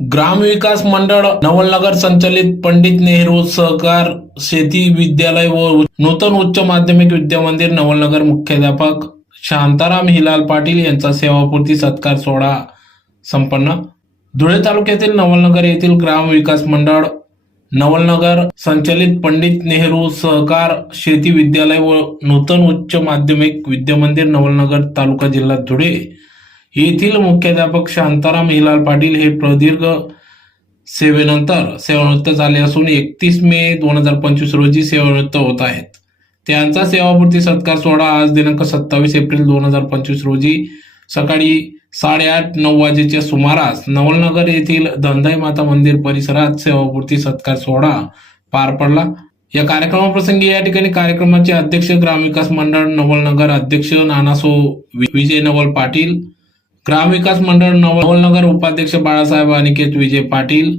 ग्रामविकास मंडळ नवलनगर संचलित पंडित नेहरू सहकार शेती विद्यालय व नूतन उच्च माध्यमिक विद्यामंदिर नवलनगर मुख्याध्यापक शांताराम हिलाल पाटील यांचा सेवापूर्ती सत्कार सोहळा संपन्न. धुळे तालुक्यातील नवलनगर येथील ग्रामविकास मंडळ नवलनगर संचलित पंडित नेहरू सहकार शेती विद्यालय व नूतन उच्च माध्यमिक विद्यामंदिर नवलनगर तालुका जिल्हा धुळे येथील मुख्याध्यापक शांताराम हिलाल पाटील हे प्रदीर्घ सेवेनंतर सेवानिवृत्त झाले असून 31 मे 2025 रोजी सेवानिवृत्त होत आहेत. त्यांचा सेवापूर्ती सत्कार सोहळा आज दिनांक 27 एप्रिल 2025 रोजी सकाळी 8:30-9 वाजेच्या सुमारास नवलनगर येथील धनदाई माता मंदिर परिसरात सेवापूर्ती सत्कार सोहळा पार पडला. या कार्यक्रमाप्रसंगी या ठिकाणी कार्यक्रमाचे अध्यक्ष ग्रामविकास मंडळ नवलनगर अध्यक्ष नानासो विजय नवल पाटील, ग्रामविकास मंडळ नवलनगर उपाध्यक्ष बाळासाहेब अनिकेत विजय पाटील,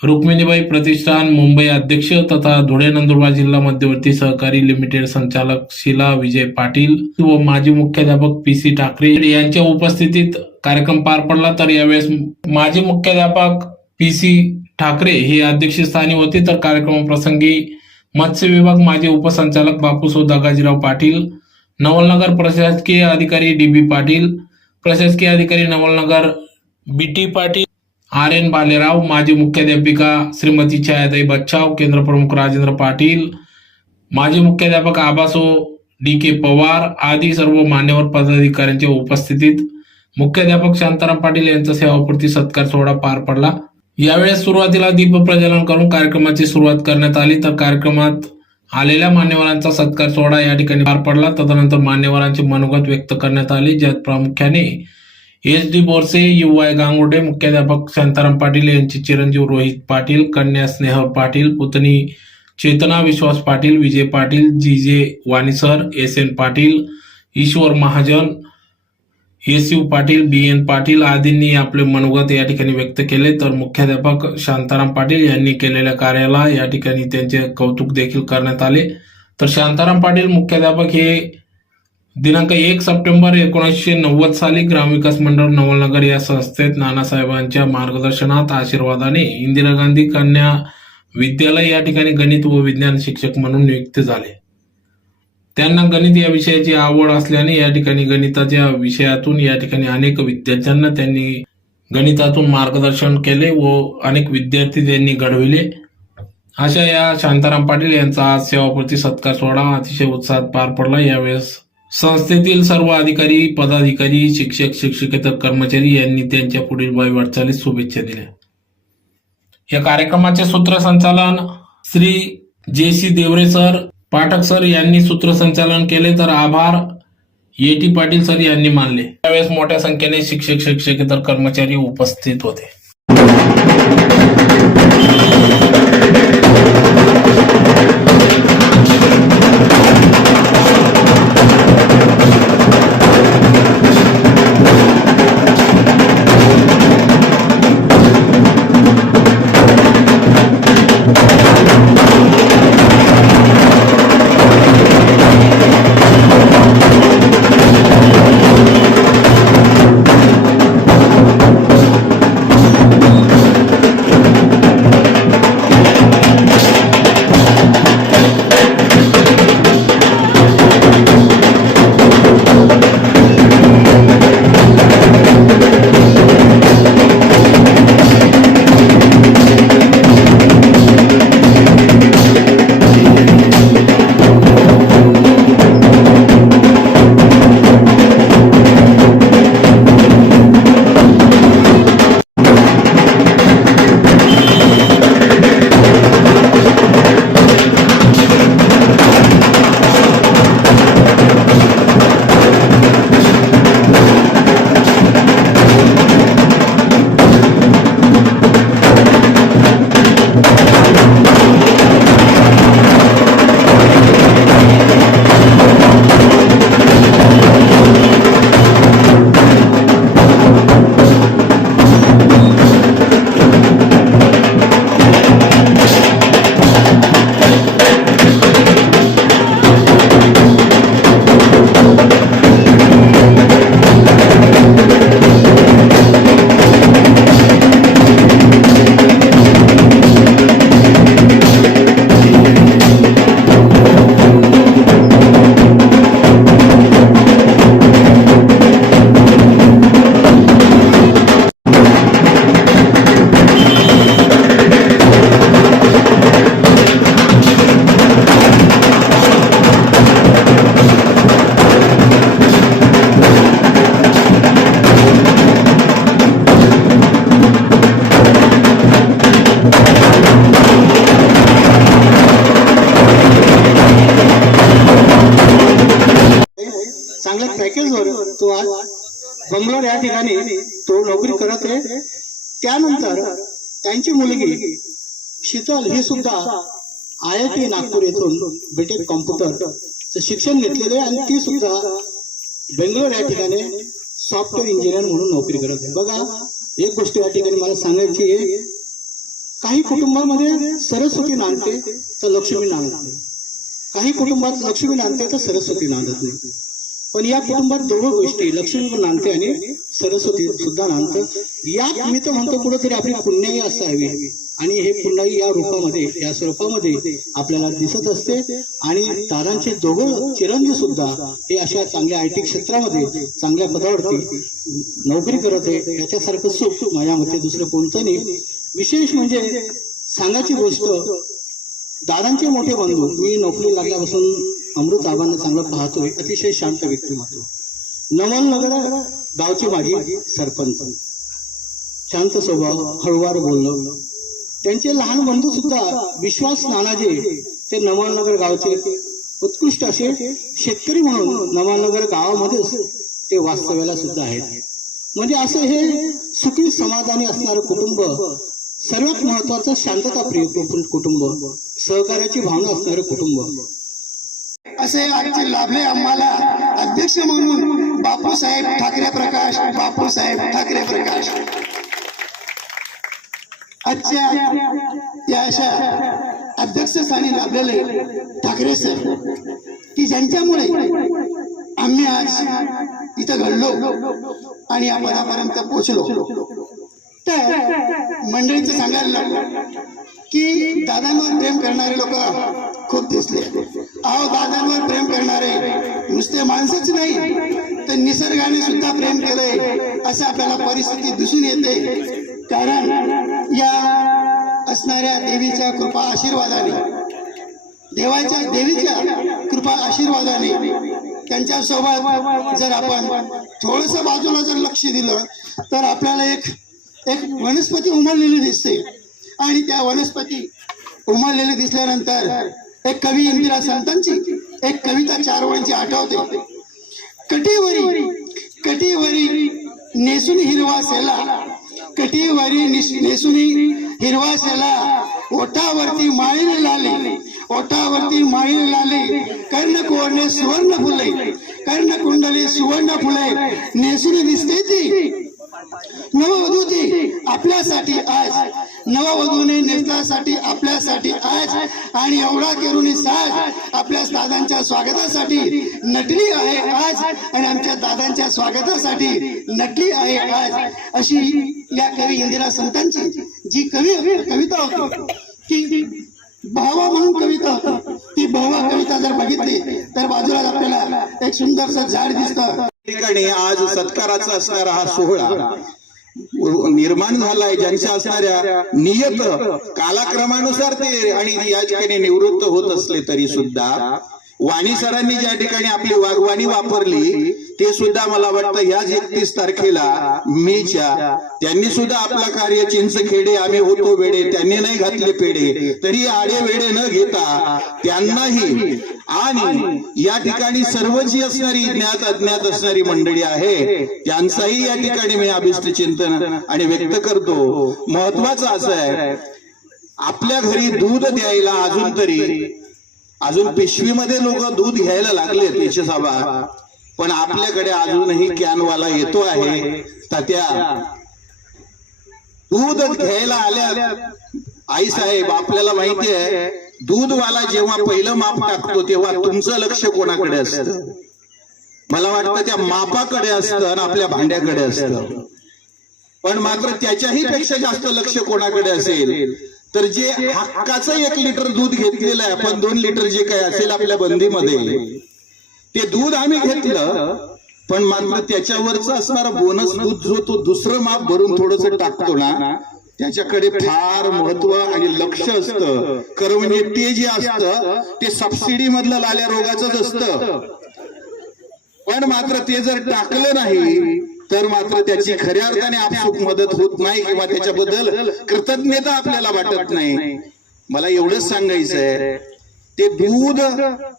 रुक्मिणीबाई प्रतिष्ठान मुंबई अध्यक्ष तथा धुळे नंदुरबार जिल्हा मध्यवर्ती सहकारी लिमिटेड संचालक शीला विजय पाटील व माजी मुख्याध्यापक PC ठाकरे यांच्या उपस्थितीत कार्यक्रम पार पडला. तर यावेळेस माजी मुख्याध्यापक PC ठाकरे हे अध्यक्षस्थानी होते. तर कार्यक्रमाप्रसंगी मत्स्य विभाग माजी उपसंचालक बापूसो दगाजीराव पाटील, नवलनगर प्रशासकीय अधिकारी DB पाटील, प्रशासकीय अधिकारी नवलनगर BT पाटील, RN बालेराव, माजी मुख्याध्यापिका श्रीमती छायाताई बच्चाव, केंद्र प्रमुख राजेंद्र पाटील, माजी मुख्याध्यापक आबासो DK पवार आदी सर्व मान्यवर पदाधिकाऱ्यांच्या उपस्थितीत मुख्याध्यापक शांताराम पाटील यांचा सेवापूर्ती सत्कार सोहळा पार पडला. यावेळेस सुरुवातीला दीप प्रज्वलन करून कार्यक्रमाची सुरुवात करण्यात आली. तर कार्यक्रमात आलेल्या मान्यवरांचा सत्कार सोहळा या ठिकाणी पार पडला. तदनंतर मान्यवरांचे मनोगत व्यक्त करण्यात आले, ज्यात प्रामुख्याने SD बोरसे, UY गांगुर्डे, मुख्याध्यापक शांताराम पाटील यांचे चिरंजीव रोहित पाटील, कन्या स्नेहल पाटील, पुतणी चेतना विश्वास पाटील, विजय पाटील, GJ वाणीसर, SN पाटील, ईश्वर महाजन, SU पाटील, BN पाटील आदींनी आपले मनोगत या ठिकाणी व्यक्त केले. तर मुख्याध्यापक शांताराम पाटील यांनी केलेल्या कार्याला या ठिकाणी त्यांचे कौतुक देखील करण्यात आले. तर शांताराम पाटील मुख्याध्यापक हे दिनांक 1 सप्टेंबर 1990 साली ग्रामविकास मंडळ नवलनगर या संस्थेत नानासाहेबांच्या मार्गदर्शनात आशीर्वादाने इंदिरा गांधी कन्या विद्यालय या ठिकाणी गणित व विज्ञान शिक्षक म्हणून नियुक्त झाले. त्यांना गणित या विषयाची आवड असल्याने या ठिकाणी गणिताच्या विषयातून या ठिकाणी अनेक विद्यार्थ्यांना त्यांनी गणितातून मार्गदर्शन केले व अनेक विद्यार्थी त्यांनी घडविले. अशा या शांताराम पाटील यांचा आज सेवापूर्ती सत्कार सोहळा अतिशय उत्साहात पार पडला. यावेळेस संस्थेतील सर्व अधिकारी, पदाधिकारी, शिक्षक, शिक्षकेतर कर्मचारी यांनी त्यांच्या पुढील वाटचालीस शुभेच्छा दिल्या. या कार्यक्रमाचे सूत्रसंचालन Shri JC Deore sir, Pathak sir यांनी सूत्रसंचालन केले. तर आभार AT पाटील सर यांनी मानले. त्यावेळेस मोठ्या संख्येने शिक्षक, शिक्षकेतर कर्मचारी उपस्थित होते. बंगलोर या ठिकाणी तो नोकरी करत आहे। त्यानंतर त्यांची मुलगी शीतल ही सुद्धा IIT नागपूर येथून बीटेक कॉम्प्युटरचं शिक्षण घेतलेलं आहे आणि ती सुद्धा बेंगलोर या ठिकाणी सॉफ्टवेअर इंजिनियर म्हणून नोकरी करत आहे। बघा, एक गोष्ट या ठिकाणी मला सांगायची आहे, काही कुटुंबामध्ये सरस्वती नांदते तर लक्ष्मी नांदत नाही, काही कुटुंबात लक्ष्मी नांदते तर सरस्वती नांदत नाही, पण या कुटुंबात दोघं गोष्टी, लक्ष्मी पण नांदते आणि सरस्वती सुद्धा नांदतं। यात मी तर म्हणतो कुठेतरी आपली पुण्याई असावी आणि हे पुण्याई या रूपामध्ये, या स्वरूपामध्ये आपल्याला दिसत असते। आणि दादांचे दोघं चिरंजीव सुद्धा हे अशा चांगल्या IT क्षेत्रामध्ये चांगल्या पदावरती नोकरी करत आहे। याच्यासारखं सुख माझ्या मते दुसरं कोणतं नाही। विशेष म्हणजे सांगायची गोष्ट, दादांचे मोठे बंधू, मी नोकरी लागल्यापासून अमृत आबांना चांगलं पाहतोय, अतिशय शांत व्यक्तिमत्व, नवलनगर गावचे माजी सरपंच, शांत स्वभाव, हळूवार बोलणं। त्यांचे लहान बंधू सुद्धा विश्वास नानाजे, ते नवलनगर गावचे उत्कृष्ट असे शेतकरी म्हणून नवलनगर गावामध्येच ते वास्तव्याला सुद्धा आहेत। म्हणजे असं हे सुखी समाधानी असणारं कुटुंब, सर्वात महत्वाचं शांतताप्रिय कुटुंब, सहकार्याची भावना असणारं कुटुंब असे आजचे लाभले आम्हाला अध्यक्ष म्हणून बापूसाहेब ठाकरे प्रकाश, बापूसाहेब ठाकरे प्रकाश। आजच्या या अशा अध्यक्षस्थानी लाभलेले ठाकरे सर, की ज्यांच्यामुळे आम्ही आज इथं घडलो आणि या पदापर्यंत पोहोचलो। तर मंडळीचं सांगायला लागलो की दादांवर प्रेम करणारे लोक खूप दिसले। अहो, दादांवर प्रेम करणारे नुसते माणसंच नाही तर निसर्गाने सुद्धा प्रेम केलंय असं आपल्याला परिस्थिती दिसून येते। कारण या असणाऱ्या देवीच्या कृपा आशीर्वादाने, देवीच्या कृपा आशीर्वादाने त्यांच्या सोबत जर आपण थोडंसं बाजूला जर लक्ष दिलं तर आपल्याला एक वनस्पती उमललेली दिसते। आणि त्या वनस्पती उमललेली दिसल्यानंतर एक कवी इंदिरा संतांची एक कविता 4 ओळींची आठवते। कटीवरी नेसून हिरवा सेला, कटीवरी नेसून हिरवा सेला, ओठावरती माळीने लाले, ओठावरती माळीने लाले, कर्णकुंडले सुवर्ण फुले, कर्णकुंडले सुवर्ण फुले, नेसून दिसते ती नववधू ती आपल्यासाठी आज, नववधूने नेसण्यासाठी आपल्यासाठी आज, आणि एवढा करून साज आपल्या दादांच्या स्वागतासाठी नटली आहे आज, आणि आमच्या दादांच्या स्वागतासाठी नटली आहे आज। अशी या कवी इंदिरा संतांची जी कविता होती, ती भावा म्हणून कविता होती, ती भावा कविता जर बघितली तर बाजूला आपल्याला एक सुंदरसं झाड दिसतं। ठिकाणी आज सत्काराचा असणारा हा सोहळा निर्माण झालाय, ज्यांच्या असणाऱ्या नियत कालक्रमानुसार ते आणि या ठिकाणी निवृत्त होत असले तरी सुद्धा वाणी सरांनी ज्या ठिकाणी आपली वागवाणी वापरली ते सुद्धा मला वाटतं याच 31 तारखेला मेच्या त्यांनी सुद्धा आपलं कार्य चिंचखेडे आम्ही होतो वेडे, त्यांनी नाही घातले पेढे, तरी आडे वेडे न घेता त्यांनाही आणि या ठिकाणी सर्व जी असणारी ज्ञात अज्ञात असणारी मंडळी आहे त्यांचाही या ठिकाणी मी अभिष्ट चिंतन आणि व्यक्त करतो। महत्वाचं असं आहे, आपल्या घरी दूध द्यायला अजून पिशवीमध्ये लोक दूध घ्यायला लागले त्याचे साबा, पण आपल्याकडे अजूनही कॅनवाला येतो आहे। तात्या दूध घ्यायला आल्या आई साहेब, आपल्याला माहिती आहे दूधवाला जेव्हा पहिलं माप टाकतो तेव्हा तुमचं लक्ष कोणाकडे असतं? मला वाटतं त्या मापाकडे असतं आणि आपल्या भांड्याकडे असतं, पण मात्र त्याच्याही पेक्षा जास्त लक्ष कोणाकडे असेल तर जे हक्काचं 1 लिटर दूध घेतलेलं आहे आपण, 2 लिटर जे काही असेल आपल्या बंदीमध्ये ते दूध आम्ही घेतलं, पण मात्र त्याच्यावरच असणारा बोनस दूध जो तो दुसरं माप भरून थोडस टाकतो ना, त्याच्याकडे फार महत्व आणि लक्ष असतं। खरं म्हणजे ते जे असतं ते सबसिडी मधलं लाल्या रोगाचंच असतं, पण मात्र ते जर टाकलं नाही तर मात्र त्याची खऱ्या अर्थाने आपसूक मदत होत नाही किंवा त्याच्याबद्दल कृतज्ञता आपल्याला वाटत नाही। मला एवढंच सांगायचं आहे, ते दूध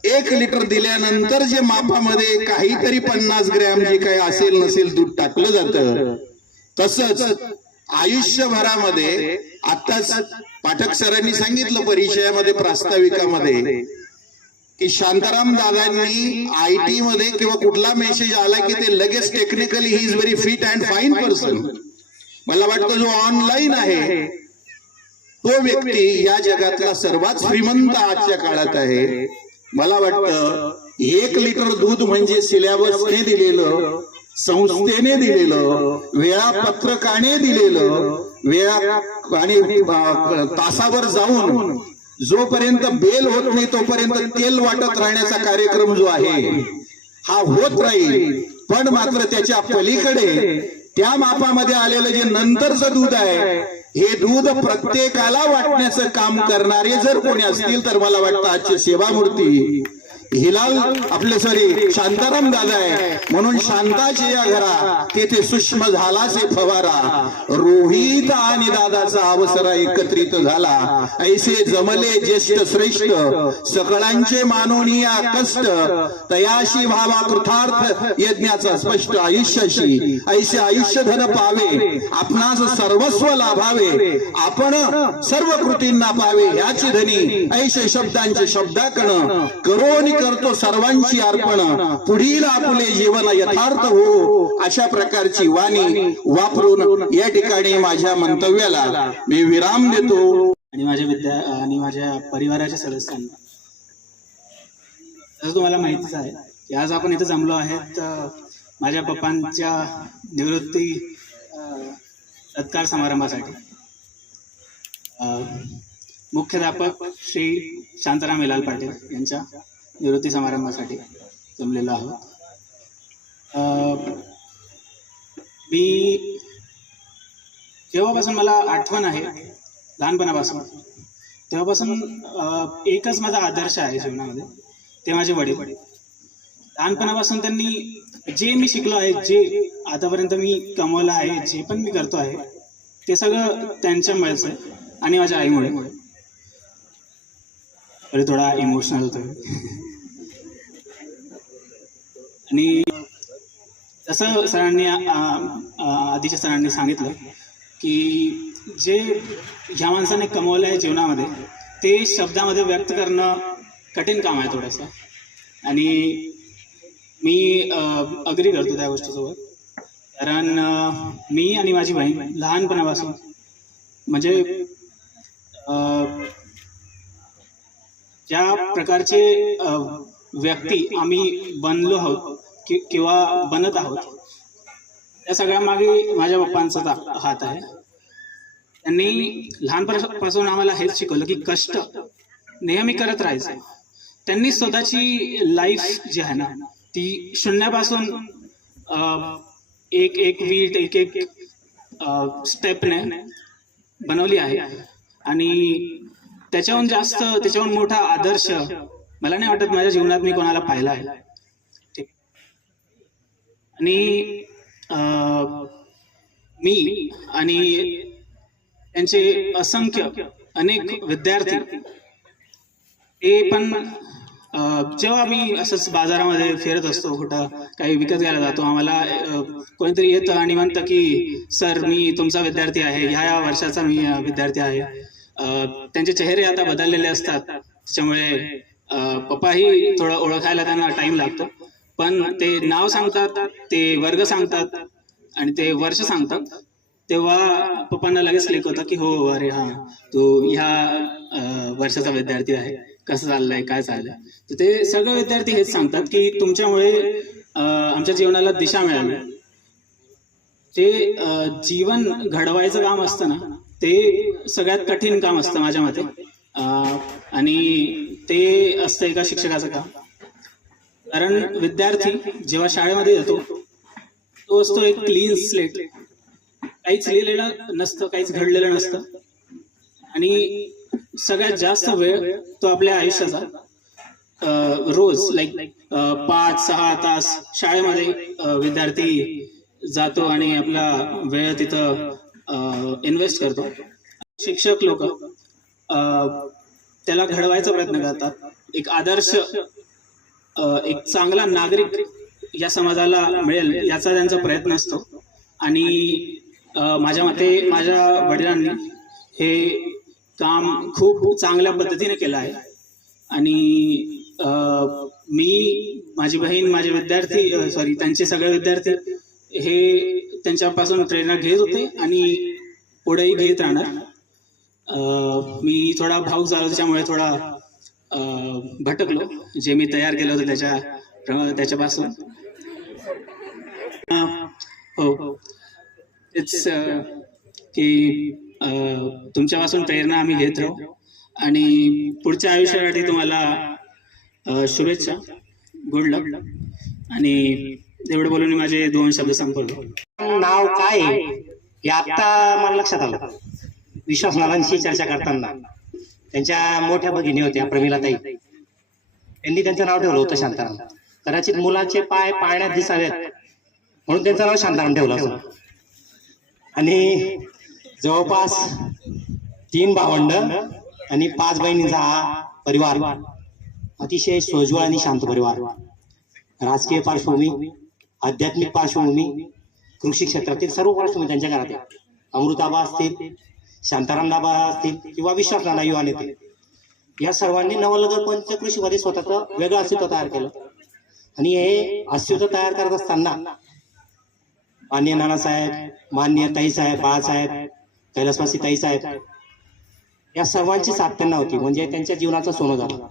1 लिटर दिल्यानंतर जे मापामध्ये काहीतरी 50 ग्रॅम जे काही असेल नसेल दूध टाकलं जातं, तसंच आयुष्यभरामध्ये आताच पाठक सरांनी सांगितलं परिचयामध्ये प्रास्ताविकामध्ये की शांताराम दादांनी IT मध्ये किंवा कुठला मेसेज आला की ते लगेच technically he is very fit and fine person. मला वाटतं जो ऑनलाईन आहे तो व्यक्ती या जगातला सर्वात श्रीमंत आजच्या काळात आहे. मला वाटतं 1 लिटर दूध म्हणजे सिलेबसने दिलेलं, संस्थेने दिलेलं, वेळापत्रकाने दिलेलं, वेळा आणि तासावर जाऊन जोपर्यंत बेल होत नाही तोपर्यंत तेल वाटत राहण्याचा कार्यक्रम जो आहे हा होत राहील. पण मात्र त्याच्या पलीकडे त्या मापामध्ये आलेलं जे नंतरचं दूध आहे हे दूध प्रत्येकाला वाटण्याचं काम करणारे जर कोणी असतील तर मला वाटतं आजचे सेवामूर्ती हिलाल आपले शांताराम दादा आहे. म्हणून शांताचे या घरा तेथे सूक्ष्म झालासे फवारा, रोहित आणि दादाचा अवसरा एकत्रित झाला. ऐसे जमले ज्येष्ठ श्रेष्ठ, सकळांचे मानोनिया कष्ट, तयाशी व्हावा कृतार्थ यज्ञाचा स्पष्ट आयुष्याशी. ऐसे आयुष्य धन पावे, आपणास सर्वस्व लाभावे, आपण सर्व कृतींना पावे ह्याची धनी. ऐसे शब्दांचे शब्दाकण करोनी करतो सर्वांची अर्पण, पुढील आपले जीवन यथार्थ हो. अशा प्रकारची वाणी वापरून या ठिकाणी माझ्या मंतव्याला मी विराम देतो. आणि माझ्या परिवाराच्या सदस्यांना, जसं तुम्हाला माहितीच आहे की आज आपण इथे जमलो आहेत माझ्या पप्पांच्या निवृत्ती सत्कार समारंभासाठी. मुख्याध्यापक श्री शांताराम हिलाल पाटील यांच्या निवृत्ती समारंभासाठी जमलेलो आहोत. मी जेव्हापासून मला आठवण आहे लहानपणापासून, तेव्हापासून एकच माझा आदर्श आहे जीवनामध्ये, ते माझे वडील. लहानपणापासून त्यांनी जे मी शिकलो आहे, जे आतापर्यंत मी कमवलं आहे, जे पण मी करतो आहे ते सगळं त्यांच्यामुळेच आहे आणि माझ्या आईमुळे. तरी थोडा इमोशनल होतो. आणि जसं सरांनी आधीच्या सरांनी सांगितलं की जे ह्या माणसाने कमवलं आहे जीवनामध्ये ते शब्दामध्ये व्यक्त करणं कठीण काम आहे थोडंसं. आणि मी अग्री करतो त्या गोष्टीसोबत. कारण मी आणि माझी बहीण लहानपणापासून म्हणजे ज्या प्रकारचे व्यक्ती आम्ही बनलो आहोत किंवा बनत आहोत त्या सगळ्या मागे माझ्या पप्पांचा हात आहे. त्यांनी लहानपणापासून आम्हाला हेच शिकवलं की कष्ट नेहमी करत राहायचं. त्यांनी स्वतःची लाईफ जी आहे ना ती शून्यापासून एक एक वीट एक एक स्टेपने बनवली आहे. आणि त्याच्याहून मोठा आदर्श मला नाही वाटत माझ्या जीवनात मी कोणाला पाहिला आहे. ठीक. आणि मी आणि त्यांचे असंख्य अनेक विद्यार्थी हे पण जेव्हा आम्ही असंच बाजारामध्ये फिरत असतो, कुठं काही विकत घ्यायला जातो, आम्हाला कोणीतरी येतं आणि म्हणतं की सर मी तुमचा विद्यार्थी आहे, ह्या वर्षाचा मी विद्यार्थी आहे. त्यांचे चेहरे आता बदललेले असतात, त्याच्यामुळे पप्पाही थोडं ओळखायला त्यांना टाइम लागतो. पण ते नाव सांगतात, ते वर्ग सांगतात आणि ते वर्ष सांगतात, तेव्हा पप्पांना लगेच क्लिक होतं की हो अरे हा तू ह्या वर्षाचा विद्यार्थी आहे, कसं चाललंय काय चाललंय. तर ते सगळे विद्यार्थी हेच सांगतात की तुमच्यामुळे आमच्या जीवनाला दिशा मिळाली. ते जीवन घडवायचं काम असतं ना ते सगळ्यात कठीण काम असतं माझ्या मते. आणि ते असतं एका शिक्षकाचं काम. कारण विद्यार्थी जेव्हा शाळेमध्ये येतो तो असतो एक क्लीन स्लेट, काहीच लिहिलेलं नसतं, काहीच घडलेलं नसतं. आणि सगळ्यात जास्त वेळ तो आपल्या आयुष्याचा रोज लाईक 5-6 तास शाळेमध्ये विद्यार्थी जातो आणि आपला वेळ तिथं इन्व्हेस्ट करतो. शिक्षक लोक त्याला घडवायचा प्रयत्न करतात एक आदर्श एक चांगला नागरिक या समाजाला मिळेल याचा त्यांचा प्रयत्न असतो. आणि माझ्या मते माझ्या वडिलांनी हे काम खूप चांगल्या पद्धतीने केलं आहे. आणि मी, माझी बहीण, माझे विद्यार्थी त्यांचे सगळे विद्यार्थी हे त्यांच्यापासून प्रेरणा घेत होते आणि पुढेही घेत राहणार. मी थोडा भाऊक झालो त्याच्यामुळे थोडा भटकलो जे मी तयार केलं होतं त्याच्यापासून. हो, इट्स की तुमच्यापासून प्रेरणा आम्ही घेत राहू आणि पुढच्या आयुष्यासाठी तुम्हाला शुभेच्छा, गुड लक. आणि एवढं बोलून मी माझे 2 शब्द संपवतो. नाव काय आहे हे आता मला लक्षात आलं विश्वास नानांशी चर्चा करताना. त्यांच्या मोठ्या भगिनी होत्या प्रमिलाताई, त्यांनी त्यांचं नाव ठेवलं होतं शांताराम. कदाचित मुलाचे पाय पाळण्यात दिसावेत म्हणून त्यांचं नाव शांताराम ठेवलं असं. आणि जवळपास 3 भावंड आणि 5 बहिणींचा हा परिवार, अतिशय सोज्वळ आणि शांत परिवार. राजकीय पार्श्वभूमी, आध्यात्मिक पार्श्वभूमी, कृषी क्षेत्रातील सर्व पार्श्वभूमी त्यांच्या घरात आहे. अमृताबा असतील, शांतारामदाबा असतील किंवा विश्वास नाना युवा नेते, या सर्वांनी नवलनगर पंचकृषीमध्ये स्वतःचं वेगळं अस्तित्व तयार केलं. आणि हे अस्तित्व तयार करत असताना माननीय नानासाहेब, माननीय ताईसाहेब, बाळासाहेब, कैलासवासी ताईसाहेब या सर्वांची साथ त्यांना होती. म्हणजे त्यांच्या जीवनाचं सोनं झालं.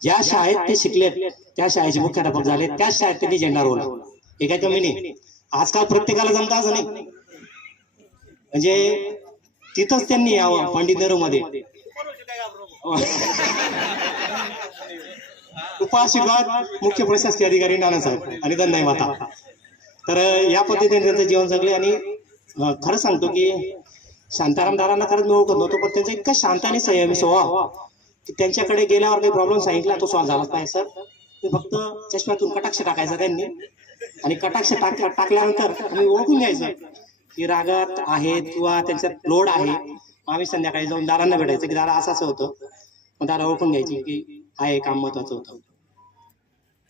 ज्या शाळेत ते शिकलेत त्या शाळेचे मुख्याध्यापक झाले, त्याच शाळेत त्यांनी झेंडा रोवला. हे काय कमी नाही. आजकाल प्रत्येकाला जमतं असं नाही. म्हणजे तिथंच त्यांनी यावं पंडित नेहरूमध्ये. उपआशीर्वाद मुख्य प्रशासकीय अधिकारी नानासाहेब आणि दंडाई माता. तर या पद्धतीने त्यांचं जीवन जगले. आणि खरं सांगतो की शांताराम दादांना खरंच मी ओळखत नव्हतो, पण त्यांचा इतका शांत आणि संयमी स्वभाव की त्यांच्याकडे गेल्यावर काही प्रॉब्लेम सांगितला तो सॉल्व्ह झालाच पाहिजे सर. ते फक्त चष्म्यातून कटाक्ष टाकायचा त्यांनी, आणि कटाक्ष टाकल्यानंतर आम्ही ओळखून घ्यायचं की रागात आहेत किंवा त्यांच्यात लोड आहे. आम्ही संध्याकाळी जाऊन दादांना भेटायचं की दादा असं होतं, मग दादा ओळखून घ्यायची की आहे काम महत्वाचं होतं.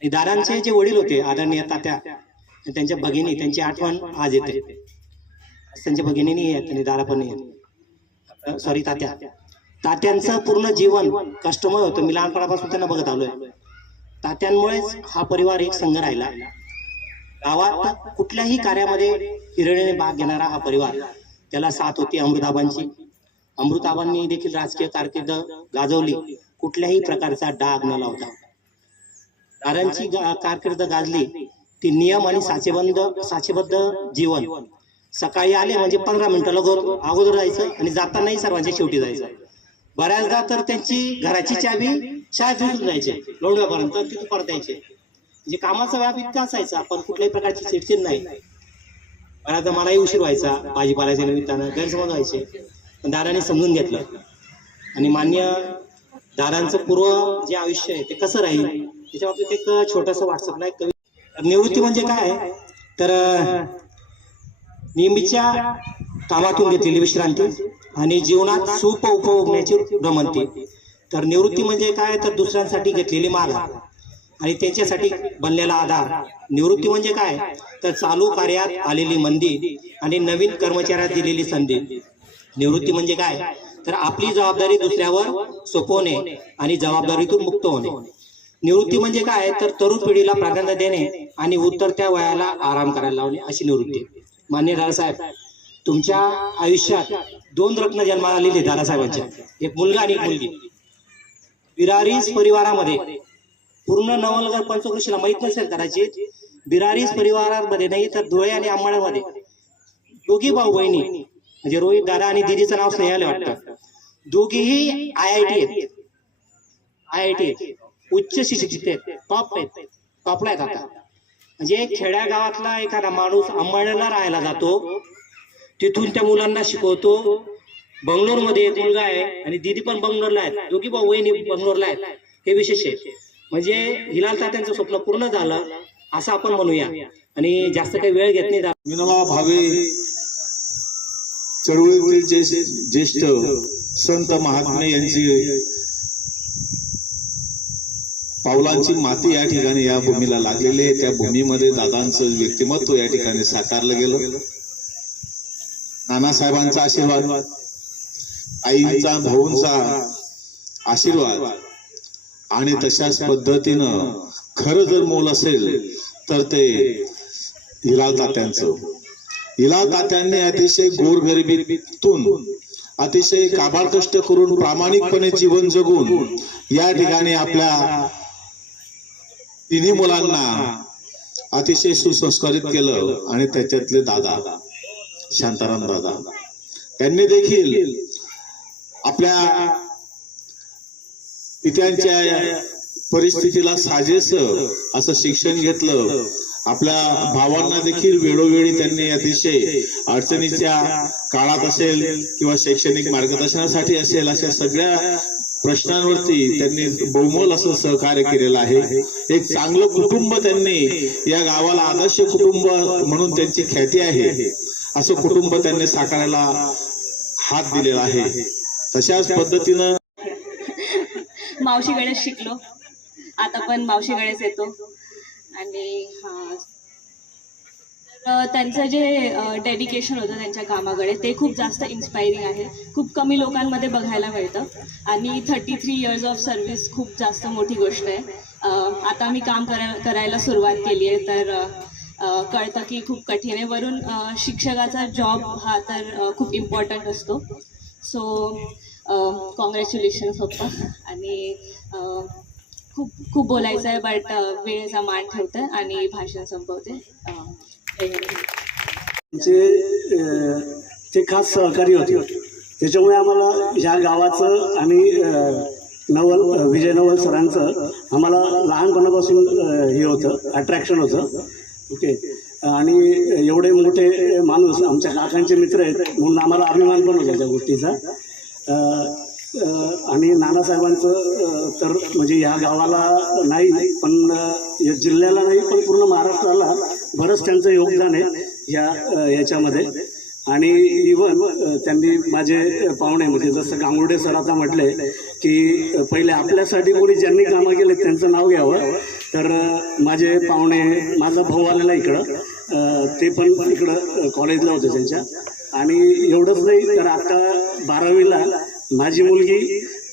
आणि दादांचे जे वडील होते आदरणीय तात्या, त्यांच्या भगिनी, त्यांची आठवण आज येते. त्यांच्या भगिनीनी येत आणि दादा पण येत. सॉरी, तात्यांचं पूर्ण जीवन कष्टमय होतं. मी लहानपणापासून त्यांना बघत आलोय. तात्यांमुळेच हा परिवार एक संघ राहिला. गावात कुठल्याही कार्यामध्ये हिरण्याने भाग घेणारा हा परिवार, त्याला साथ होती अमृताबांची. अमृताबांनी देखील राजकीय कारकीर्द गाजवली, कुठल्याही प्रकारचा डाग न लावता. दादांची कारकीर्द गाजली ती नियम आणि साचेबद्ध जीवन. सकाळी आले म्हणजे 15 मिनिटं अगोदर जायचं आणि जातानाही सर्वांच्या शेवटी जायचं. बऱ्याचदा तर त्यांची घराची चावी शाळेत विसरून जायचे लोणव्यापर्यंत, तिथून परत यायचे. म्हणजे कामाचा व्याप इतका असायचा, पण कुठल्याही प्रकारची चिडचिड नाही. बऱ्याचदा मलाही उशीर व्हायचा भाजीपाल्याच्या निमित्तानं, गैरसमज व्हायचे, पण दादांनी समजून घेतलं. आणि मान्य दादांचं पूर्व जे आयुष्य आहे ते कसं राहील त्याच्या बाबतीत एक छोटंसं व्हॉट्सअपला एक निवृत्ती म्हणजे काय तर नेहमीच्या कामातून घेतलेली विश्रांती आणि जीवनात सुख उपभोगण्याची भ्रमंती. तर निवृत्ती म्हणजे काय तर दुसऱ्यांसाठी घेतलेली माघार आणि त्यांच्यासाठी बनलेला आधार. निवृत्ती म्हणजे काय तर चालू कार्यात आलेली मंदी आणि नवीन कर्मचाऱ्यात दिलेली संधी. निवृत्ती म्हणजे काय तर आपली जबाबदारी दुसऱ्यावर सोपवणे आणि जबाबदारीतून मुक्त होणे. निवृत्ती म्हणजे काय तर तरुण पिढीला प्राधान्य देणे आणि उतरत्या वयाला आराम करायला लावणे, अशी निवृत्ती. मान्य दादासाहेब, तुमच्या आयुष्यात 2 रत्न जन्माला आलेले दादासाहेबांच्या, एक मुलगा आणि एक मुलगी. बिरारीज परिवारामध्ये पूर्ण नवलनगर पंचकृषीला माहित नसेल कदाचित, बिरारीज परिवारामध्ये नाही तर धुळे आणि अंबाड्यामध्ये दोघी भाऊ बहिणी म्हणजे रोहित दादा आणि दीदीचं नाव स्नेहाले वाटतं, दोघीही IIT आहेत, उच्च शिक्षित आहेत, टॉपला आहेत आता. म्हणजे खेड्या गावातला एखादा माणूस अंबाड्याला राहायला जातो, तिथून त्या मुलांना शिकवतो. बंगलोरमध्ये एक मुलगा आहे आणि दीदी पण बंगलोरला आहेत, दोघी भाऊ बहिणी बंगलोरला आहेत. हे विशेष आहे. म्हणजे हिलाल तात्यांचं स्वप्न पूर्ण झालं असं आपण म्हणूया. आणि जास्त काही वेळ घेत नाही. विनोबा भावे चळवळीतील ज्येष्ठ संत महात्मे यांची पावलांची माती या ठिकाणी या भूमीला लागलेली आहे. त्या भूमीमध्ये दादांचं व्यक्तिमत्व या ठिकाणी साकारलं गेलं. नानासाहेबांचा आशीर्वाद, आईंचा भाऊंचा आशीर्वाद आणि तशाच पद्धतीनं खरं जर मोल असेल तर ते हिलाल तात्यांचं. हिलाल तात्यांनी अतिशय गोरगरिबीतून अतिशय काबाड कष्ट करून प्रामाणिकपणे जीवन जगून या ठिकाणी आपल्या तिन्ही मुलांना अतिशय सुसंस्कारित केलं. आणि त्याच्यातले दादा शांताराम दादा, त्यांनी देखील आपल्या पित्यांच्या परिस्थितीला साजेस असं शिक्षण घेतलं. आपल्या भावांना देखील वेळोवेळी त्यांनी अतिशय अडचणीच्या काळात असेल किंवा शैक्षणिक मार्गदर्शनासाठी असेल अशा सगळ्या प्रश्नांवरती त्यांनी बहुमोल असं सहकार्य केलेलं आहे. एक चांगलं कुटुंब त्यांनी या गावाला आदर्श कुटुंब म्हणून त्यांची ख्याती आहे असं कुटुंब त्यांनी साकारायला हात दिलेला आहे. तशाच पद्धतीनं मावशीकडे शिकलो, आता पण मावशीकडेच येतो. आणि त्यांचं जे डेडिकेशन होतं त्यांच्या कामाकडे ते खूप जास्त इन्स्पायरिंग आहे. खूप कमी लोकांमध्ये बघायला मिळतं. आणि 33 इयर्स ऑफ सर्व्हिस खूप जास्त मोठी गोष्ट आहे. आता मी काम करायला सुरुवात केली आहे तर कळतं की खूप कठीण आहे. वरून शिक्षकाचा जॉब हा तर खूप इम्पॉर्टंट असतो. सो कॉंग्रॅच्युलेशन्स पप्पा. आणि खूप खूप बोलायचं आहे बट वेळेचा मान ठेवते आणि भाषण संपवते. ते खास सहकारी होते. त्याच्यामुळे आम्हाला ह्या गावाचं आणि विजय नवल सरांचं आम्हाला लहानपणापासून हे होतं, अट्रॅक्शन होतं. ओके. आणि एवढे मोठे माणूस आमच्या काकांचे मित्र आहेत म्हणून आम्हाला अभिमान पण होता त्या गोष्टीचा. आणि नानासाहेबांचं तर म्हणजे ह्या गावाला नाही पण या जिल्ह्याला नाही पण पूर्ण महाराष्ट्राला बरंच त्यांचं योगदान आहे याच्यामध्ये. आणि इवन त्यांनी माझे पाहुणे म्हणजे जसं गांगुर्डे सर आता म्हटले की पहिले आपल्यासाठी कोणी ज्यांनी कामं केले त्यांचं नाव घ्यावं. तर माझे पाहुणे, माझा भाऊ आलेला इकडं, ते पण इकडं कॉलेजला होते त्यांच्या. आणि एवढंच नाही तर आता 12वीला माझी मुलगी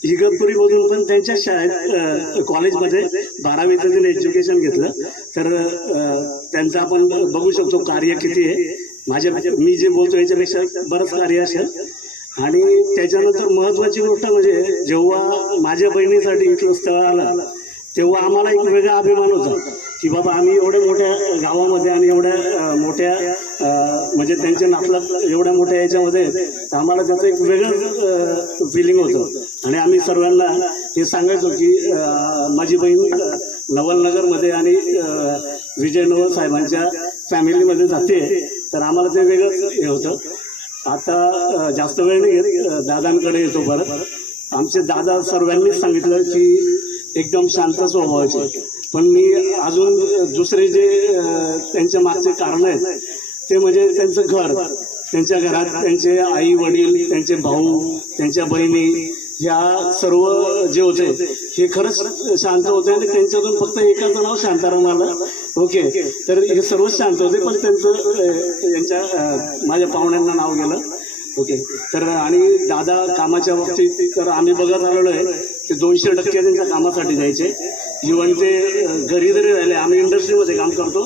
इगतपुरीमधून पण त्यांच्या शाळेत कॉलेजमध्ये 12वीचं तिने एज्युकेशन घेतलं. तर त्यांचं आपण बघू शकतो कार्य किती आहे. मी जे बोलतो याच्यापेक्षा बरंच कार्य असेल. आणि त्याच्यानंतर महत्त्वाची गोष्ट म्हणजे जेव्हा माझ्या बहिणीसाठी इथलं स्थळ आलं तेव्हा आम्हाला एक वेगळा अभिमान होता की बाबा आम्ही एवढ्या मोठ्या गावामध्ये आणि एवढ्या मोठ्या म्हणजे त्यांच्या नातला एवढ्या मोठ्या याच्यामध्ये तर आम्हाला त्याचं एक वेगळं फिलिंग होतं. आणि आम्ही सर्वांना हे सांगायचो की माझी बहीण नवलनगरमध्ये आणि विजय नवल साहेबांच्या फॅमिलीमध्ये जाते. तर आम्हाला ते वेगळंच हे होतं. आता जास्त वेळ नाही घेत, दादांकडे येतो परत. आमचे दादा सर्वांनीच सांगितलं की एकदम शांत स्वभावाचे. पण मी अजून दुसरे जे त्यांच्या मागचे कारण आहेत ते म्हणजे त्यांचं घर, त्यांच्या घरात त्यांचे आई वडील, त्यांचे भाऊ, त्यांच्या बहिणी ह्या सर्व जे होते हे खरंच शांत होते. आणि त्यांच्यातून फक्त एकाचं नाव शांताराम आलं. ओके. तर हे सर्वच शांत होते पण त्यांचं यांच्या माझ्या पाहुण्यांना नाव गेलं. ओके. तर आणि दादा कामाच्या बाबतीत तर आम्ही बघत आलेलो आहे ते 200% त्यांच्या कामासाठी जायचे. इव्हन ते घरी जरी राहिले, आम्ही इंडस्ट्रीमध्ये काम करतो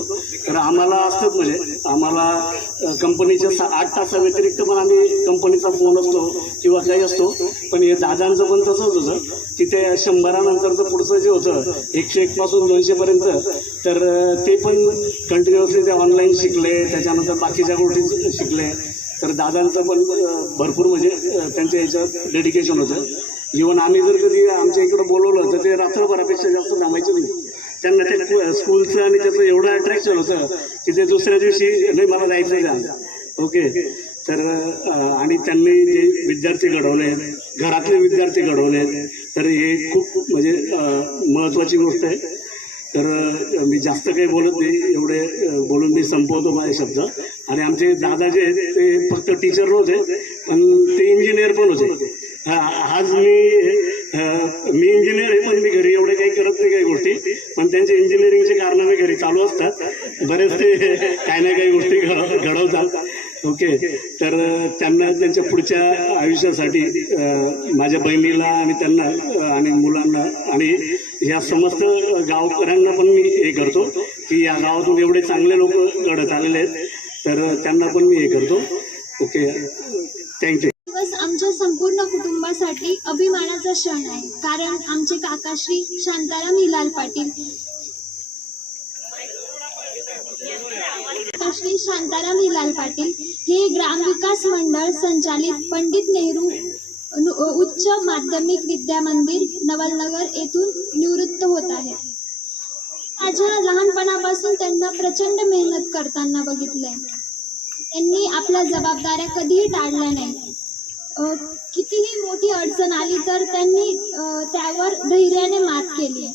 तर आम्हाला असतात म्हणजे आम्हाला कंपनीच्या 8 तासाव्यतिरिक्त पण आम्ही कंपनीचा फोन असतो किंवा काही असतो. पण हे दादांचं पण तसंच होतं की ते 100नंतरचं पुढचं जे होतं 101 पासून 200पर्यंत तर ते पण कंटिन्युअसली ते ऑनलाईन शिकले. त्याच्यानंतर बाकीच्या गोष्टी शिकले. तर दादांचं पण भरपूर म्हणजे त्यांच्या याच्यात डेडिकेशन होतं. इव्हन आम्ही जर कधी आमच्या इकडं बोलवलं तर ते रात्रभरापेक्षा जास्त थांबायचे नाही. त्यांना ते स्कूलचं आणि त्याचं एवढं अट्रॅक्शन होतं की ते दुसऱ्या दिवशी नाही मला जायचं आहे. ओके. तर आणि त्यांनी जे विद्यार्थी घडवले, घरातले विद्यार्थी घडवले तर हे खूप म्हणजे महत्त्वाची गोष्ट आहे. तर मी जास्त काही बोलत नाही, एवढे बोलून मी संपवतो माझे शब्द. आणि आमचे दादा जे आहेत ते फक्त टीचर नव्हते पण ते इंजिनियर पण होते. आज मी मी इंजिनियर आहे, पण मी घरी एवढे काही करत नाही काही गोष्टी, पण त्यांचे इंजिनिअरिंगचे कारनामे घरी चालू असतात, बरेच ते काही ना काही गोष्टी घडवतात. ओके, तर त्यांना त्यांच्या पुढच्या आयुष्यासाठी माझ्या बहिणीला आणि त्यांना आणि मुलांना आणि या समस्त गावकऱ्यांना पण मी हे करतो की या गावातून एवढे चांगले लोक घडत आलेले आहेत, तर त्यांना पण मी हे करतो. Okay, thank you. दिवस आमच्या संपूर्ण कुटुंबासाठी अभिमानाचा क्षण आहे, कारण आमचे काकाश्री शांताराम हिलाल पाटील श्री शांताराम हिलाल पाटील हे ग्रामविकास मंडळ संचालित पंडित नेहरू उच्च माध्यमिक विद्या मंदिर नवलनगर येथून निवृत्त होत आहेत. माझ्या लहानपणापासून त्यांना प्रचंड मेहनत करताना बघितले. त्यांनी आपल्या जबाबदाऱ्या कधीही टाळल्या नाही. कितीही मोठी अडचण आली तर त्यांनी त्यावर धैर्याने मात केली.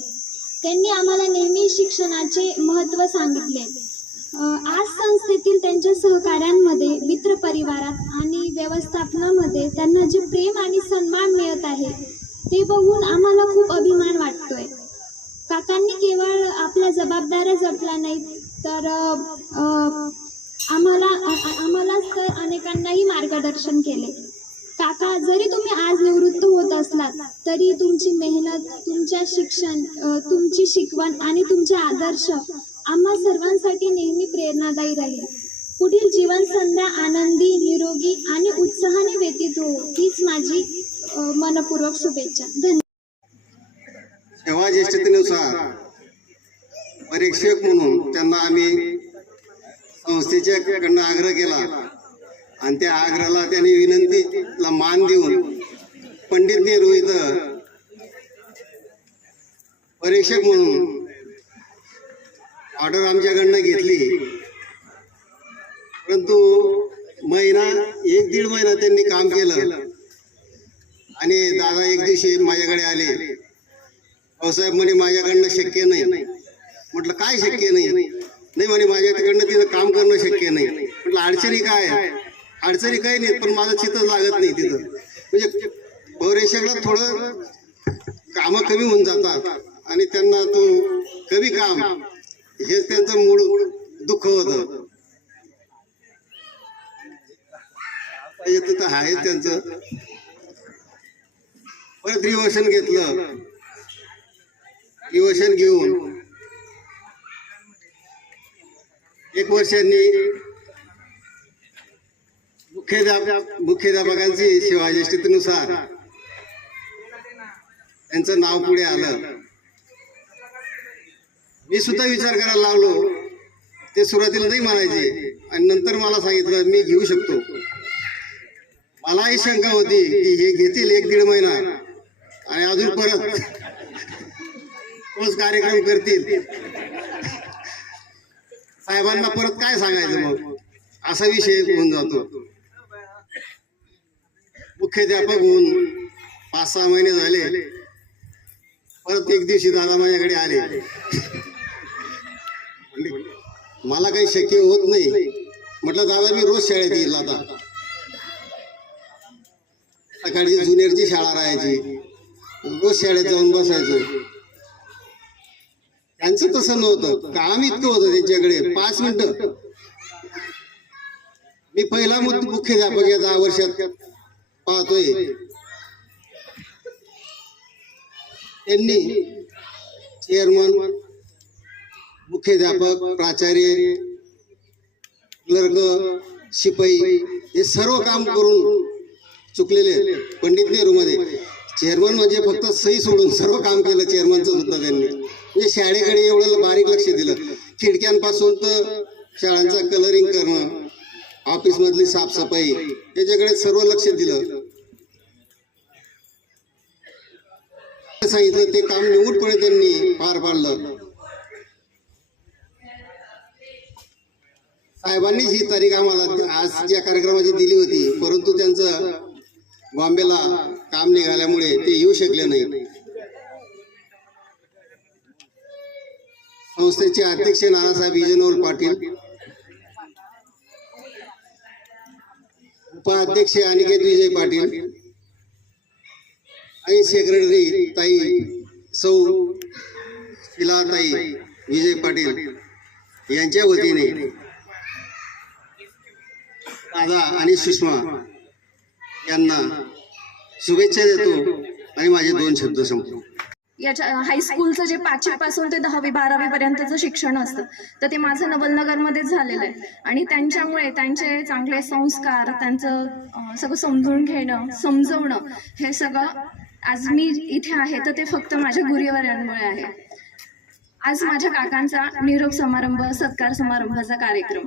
त्यांनी आम्हाला नेहमी शिक्षणाचे महत्त्व सांगितले. आज संस्थेतील त्यांच्या सहकाऱ्यांमध्ये, मित्र परिवारात आणि व्यवस्थापनामध्ये त्यांना जे प्रेम आणि सन्मान मिळत आहे ते बघून आम्हाला खूप अभिमान वाटतोय. काकांनी केवळ आपल्या जबाबदाऱ्या जपल्या नाहीत, तर आम्हालाच तर अनेकांनाही मार्गदर्शन केले. काका, जरी तुम्ही आज निवृत्त होत असलात तरी तुमची मेहनत, तुमची शिकवण आणि तुमचे आदर्श आम्हा सर्वांसाठी नेहमी प्रेरणादायी राहील. पुढील जीवनसंध्या आनंदी, निरोगी आणि उत्साहाने व्यतीत हो, हीच माझी मनपूर्वक शुभेच्छा. धन्यवाद. सेवा ज्येष्ठतेनुसार परीक्षक म्हणून त्यांना आम्ही संस्थेच्याकडनं आग्रह केला आणि त्या आग्रहाला त्यांनी विनंतीला मान देऊन पंडित नेहरू इथं परीक्षक म्हणून ऑर्डर आमच्याकडनं घेतली. परंतु एक दीड महिना त्यांनी काम केलं आणि दादा एक दिवशी माझ्याकडे आले. भाऊसाहेब म्हणे माझ्याकडनं शक्य नाही. म्हटलं काय शक्य नाही? नाही म्हणे माझ्याकडनं तिथं काम करणं शक्य नाही. म्हटलं अडचणी काय? अडचणी काही नाहीत, पण माझं चित्त लागत नाही तिथं. म्हणजे परीक्षकला थोडं कामं कमी होऊन जातात आणि त्यांना तो कमी काम हेच त्यांचं मूळ दुःख होतं. तिथं आहे त्यांचं. परत रिव्हर्शन घेतलं. रिव्हर्शन घेऊन 1 वर्षांनी मुख्याध्यापकांची सेवा ज्येष्ठतेनुसार त्यांचं नाव पुढे आलं. मी सुद्धा विचार करायला लागलो. ते सुरुवातीला नाही म्हणायचे आणि नंतर मला सांगितलं मी घेऊ शकतो. मलाही शंका होती की हे घेतील 1-1.5 महिना आणि अजून परत तोच कार्यक्रम करतील. साहेबांना परत काय सांगायचं मग, असा विषय होऊन जातो. मुख्याध्यापक होऊन 5-6 महिने झाले. परत एक दिवशी दादा माझ्याकडे आले. मला काही शक्य होत नाही. म्हटलं दादा मी रोज शाळेत येईल. आता सकाळची ज्युनियरची शाळा राहायची, रोज शाळेत जाऊन बसायचो. त्यांचं तसं नव्हतं. काम इतकं होतं त्यांच्याकडे. 5 मिनिटं. मी पहिला मुख्याध्यापक या 10 वर्षात पाहतोय. त्यांनी चेअरमन, मुख्याध्यापक, प्राचार्य, क्लर्क, शिपाई हे सर्व काम करून चुकलेले. पंडित नेहरूमध्ये चेअरमन म्हणजे फक्त सही सोडून सर्व काम केलं. चेअरमनचं सुद्धा त्यांनी. म्हणजे शाळेकडे एवढं बारीक लक्ष दिलं. खिडक्यांपासून तर शाळांचा कलरिंग करणं, ऑफिसमधली साफसफाई याच्याकडे सर्व लक्ष दिलं. सांगितलं ते काम निमूटपणे त्यांनी पार पाडलं. साहेबांनीच ही तारीख आम्हाला आज या कार्यक्रमाची दिली होती, परंतु त्यांचं बॉम्बेला काम निघाल्यामुळे ते येऊ शकले नाही. संस्थेचे अध्यक्ष नानासाहेब इजनोर पाटील, उपाध्यक्ष अनिकेत विजय पाटील आणि सेक्रेटरी ताई सौ शिलाताई विजय पाटील यांच्या वतीने दादा आणि सुषमा यांना शुभेच्छा देतो आणि माझे 2 शब्द संपतो. याच्या हायस्कूलचं जे 5वी पासून ते 10वी 12वी पर्यंतचं शिक्षण असतं तर ते माझं नवलनगरमध्येच झालेलं आहे आणि त्यांच्यामुळे त्यांचे चांगले संस्कार, त्यांचं सगळं समजून घेणं, समजवणं, हे सगळं आज मी इथे आहे तर ते फक्त माझ्या गुरुवर्यांमुळे आहे. आज माझ्या काकांचा निरोप समारंभ, सत्कार समारंभाचा कार्यक्रम.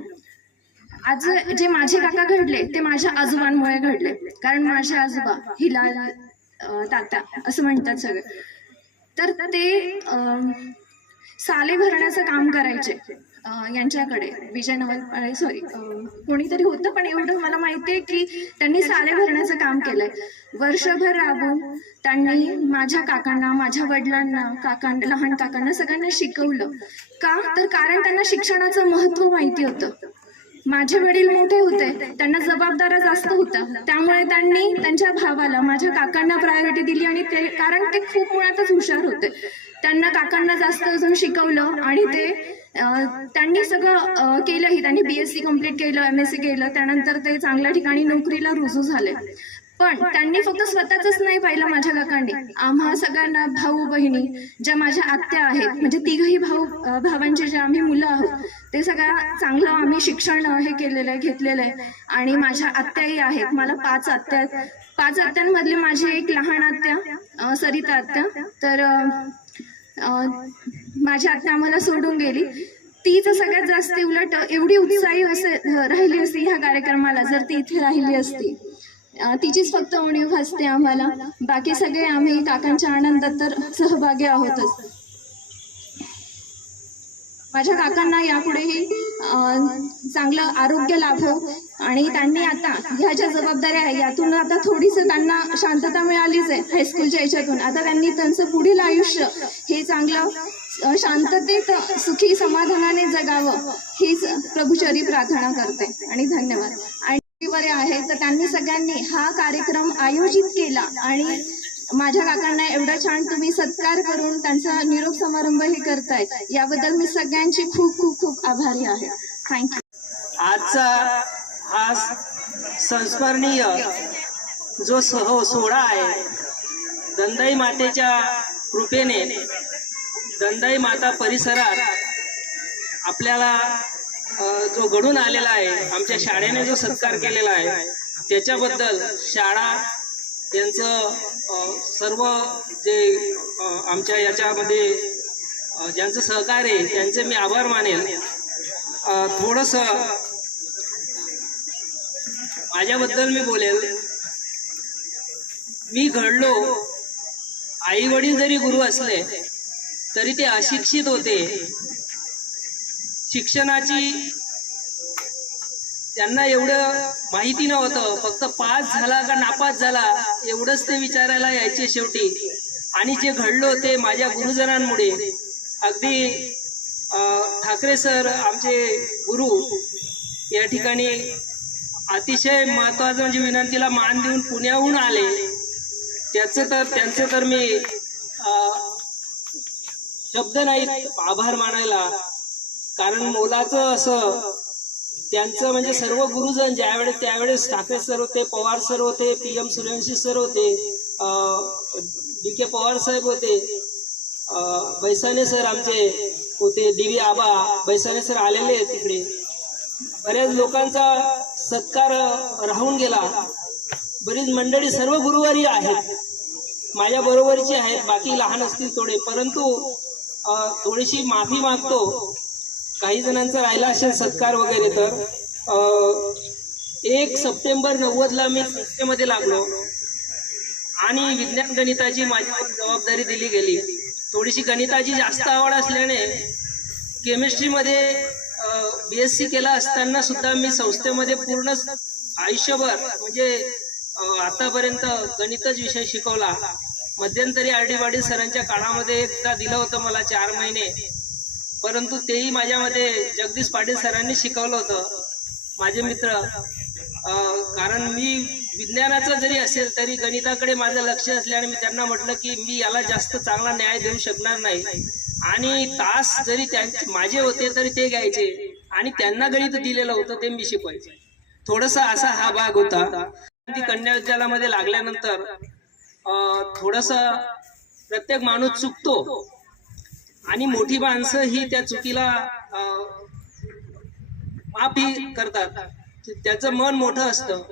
आज जे माझे काका घडले ते माझ्या आजोबांमुळे घडले, कारण माझे आजोबा हिलाल तात्या असं म्हणतात सगळे. तर ते साले भरण्याचं काम करायचे यांच्याकडे. विजय नवल सॉरी कोणीतरी होतं, पण एवढं मला माहिती आहे की त्यांनी साले भरण्याचं काम केलंय. वर्षभर राबून त्यांनी माझ्या काकांना, माझ्या वडिलांना, लहान काकांना सगळ्यांना शिकवलं. का तर कारण त्यांना शिक्षणाचं महत्त्व माहिती होतं. माझे वडील मोठे होते, त्यांना जबाबदाऱ्या जास्त होत्या, त्यामुळे त्यांनी त्यांच्या भावाला, माझ्या काकांना प्रायोरिटी दिली आणि ते कारण ते खूप मुळातच हुशार होते. त्यांना काकांना जास्त अजून शिकवलं आणि ते त्यांनी सगळं केलंही. त्यांनी BSc कंप्लीट केलं, MSc केलं, त्यानंतर ते चांगल्या ठिकाणी नोकरीला रुजू झाले. पण त्यांनी फक्त स्वतःच नाही पाहिलं, माझ्या काकांनी आम्हा सगळ्यांना, भाऊ बहिणी ज्या माझ्या आत्या आहेत, म्हणजे तिघही भावांचे जे आम्ही मुलं आहोत, ते सगळं चांगलं आम्ही शिक्षण हे केलेलं आहे, घेतलेलं आहे. आणि माझ्या आत्याही आहेत, मला 5 आत्या आहेत. 5 आत्यांमधली माझी एक लहान आत्या सरिता आत्या, तर माझी आत्या आम्हाला सोडून गेली. तीच सगळ्यात जास्त उलट एवढी उत्साही राहिली असती ह्या कार्यक्रमाला जर ती इथे राहिली असती. तिचीच फक्त उणीव भासते आम्हाला. बाकी सगळे आम्ही काकांच्या आनंदात तर सहभागी आहोतच. माझ्या काकांना यापुढेही चांगलं आरोग्य लाभो आणि त्यांनी आता ह्या ज्या जबाबदाऱ्या आहे यातून आता थोडीसं त्यांना शांतता मिळालीच आहे हायस्कूलच्या याच्यातून. आता त्यांनी त्यांचं पुढील आयुष्य हे चांगलं शांततेत सुखी समाधानाने जगावं हीच प्रभूचरी प्रार्थना करते आणि धन्यवाद. आणि आहे तर त्यांनी सगळ्यांनी हा कार्यक्रम आयोजित केला आणि माझ्या काकांना एवढा छान तुम्ही सत्कार करून त्यांचा निरोप समारंभ हे करताय, याबद्दल मी सगळ्यांची खूप खूप खूप आभारी आहे. थँक्यू. आजचा हा संस्मरणीय जो सोहळा आहे, दंदाई मातेच्या कृपेने दंदाई माता परिसरात आपल्याला जो घडून आलेला आहे, आमच्या शाळेने जो सत्कार केलेला आहे, त्याच्याबद्दल शाळा यांचं सर्व जे आमच्या याच्यामध्ये ज्यांचं सहकार्य आहे त्यांचे मी आभार मानेल. थोडंसं माझ्याबद्दल मी बोलेल. मी घडलो, आई वडील जरी गुरु असले तरी ते अशिक्षित होते. शिक्षणाची त्यांना एवढं माहिती नव्हतं, फक्त पास झाला का नापास झाला एवढंच ते विचारायला यायचे शेवटी. आणि जे घडलो ते माझ्या गुरुजनांमुळे. अगदी ठाकरे सर आमचे गुरु या ठिकाणी अतिशय महत्त्वाचं म्हणजे विनंतीला मान देऊन पुण्याहून आले. त्यांचे तर मी शब्द नाहीत आभार मानायला. कारण मोलाचं असं त्यांचं म्हणजे सर्व गुरुजन ज्यावेळेस त्यावेळेस ठाकरे सर होते, पवार सर होते, PM सूर्यवंशी सर होते, DK पवार साहेब होते, बैसाने सर आमचे होते, DV आबा बैसाने सर आलेले आहेत तिकडे. बऱ्याच लोकांचा सत्कार राहून गेला. बरीच मंडळी सर्व गुरुवारी आहेत, माझ्या बरोबरची आहेत, बाकी लहान असतील थोडे, परंतु थोडीशी माफी मागतो. काही जणांचा राहिला असेल सत्कार वगैरे. तर 1 सप्टेंबर 90ला मी संस्थेमध्ये लागलो आणि विज्ञान गणिताची माझ्यावर जबाबदारी दिली गेली. थोडीशी गणिताची जास्त आवड असल्याने केमिस्ट्रीमध्ये BSc केला असताना सुद्धा मी संस्थेमध्ये पूर्ण आयुष्यभर म्हणजे आतापर्यंत गणितच विषय शिकवला. मध्यंतरी RD पाटील सरांच्या काळामध्ये एकदा दिलं होतं मला 4 महिने, परंतु तेही माझ्यामध्ये जगदीश पाटील सरांनी शिकवलं होतं, माझे मित्र. कारण मी विज्ञानाचं जरी असेल तरी गणिताकडे माझं लक्ष असल्याने मी त्यांना म्हटलं की मी याला जास्त चांगला न्याय देऊ शकणार नाही, आणि तास जरी त्यांचे माझे होते तरी ते घ्यायचे आणि त्यांना गणित दिलेलं होतं ते मी शिकवायचे. थोडासा असा हा भाग होता. ती कन्या विद्यालयामध्ये लागल्यानंतर थोडंसं प्रत्येक माणूस चुकतो आणि मोठी माणसं ही त्या चुकीला माफी करतात. त्याचं मन मोठं असतं.